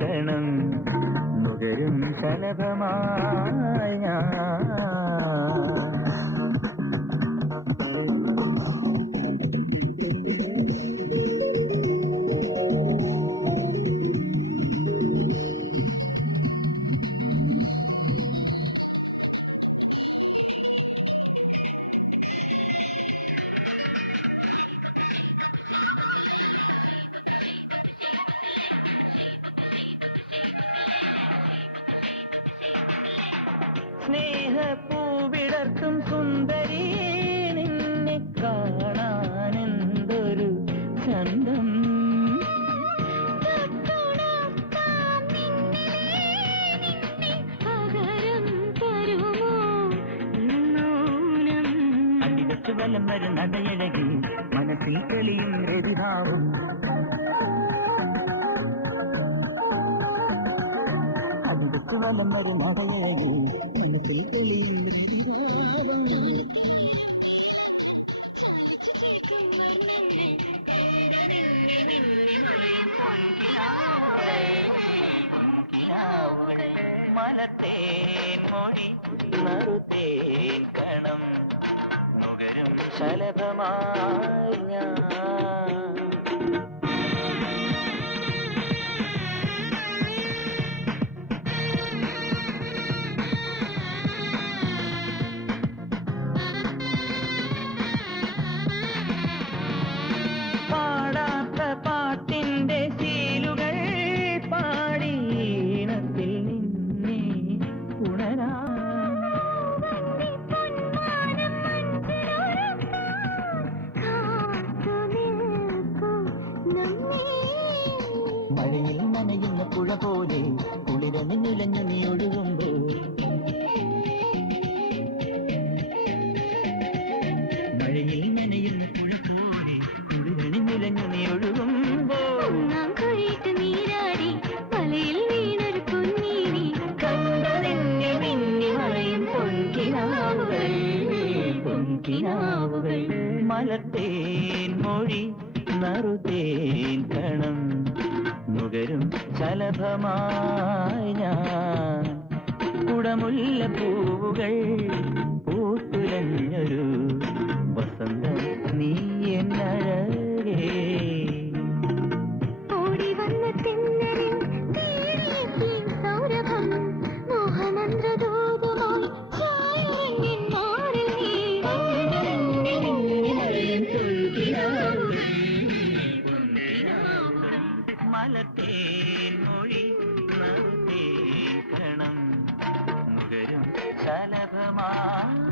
കണം നുകരും ശലഭമായി ഞാൻ. സ്നേഹപ്പൂവിടർത്തും സുന്ദരി നിന്നെ കാണാനെന്തൊരു ചന്തം. അടിവച്ചു വലം വരും നടയഴകി മനസ്സിൽ തെളിയും രതിഭാവും. അടിവച്ചു വലം വരും നടയഴകി മനസ്സിൽ തെളിയും മലത്തേൻ മൊഴി നറുത്തേൻ കണം നുകരും ശലഭമായി ഞാൻ. പാടാത്ത പാട്ടിന്റെ ശീലുകൾ പാടീണത്തിൽ നിന്നെ ഉണരാ. മഴയിൽ നനയുന്ന പുഴ പോലെ കുളിരന് നിലഞ്ഞു നീ ഒഴുകുമ്പോൾ മഴയിൽ നനയുന്ന പുഴ പോലെ കുളിരന് നിലഞ്ഞു നീ ഒഴുകുമ്പോൾ നീരാടി മലയിൽ വീണൊരു പൊന്നീനി കണ്ടതെന്നെ മിന്നി മറയും പൊൻകിനാവുകൾ പൊൻകിനാവുകൾ. മലത്തേൻ മൊഴി നറുതേൻ കണം നുകരും ശലഭമായി ഞാൻ. കുടമുല്ല പൂവുകൾ പൂത്തുലഞ്ഞൊരു വസന്തം നീ എന്നഴകേ. ഓടി വന്ന തെന്നലിൻ സൗരഭം മോഹമന്ത്രദൂതമായി ചായുറങ്ങിൻ മാറിൽ മലത്തേൻ മൊഴി നറുതേൻ കണം നുകരും ശലഭമായി.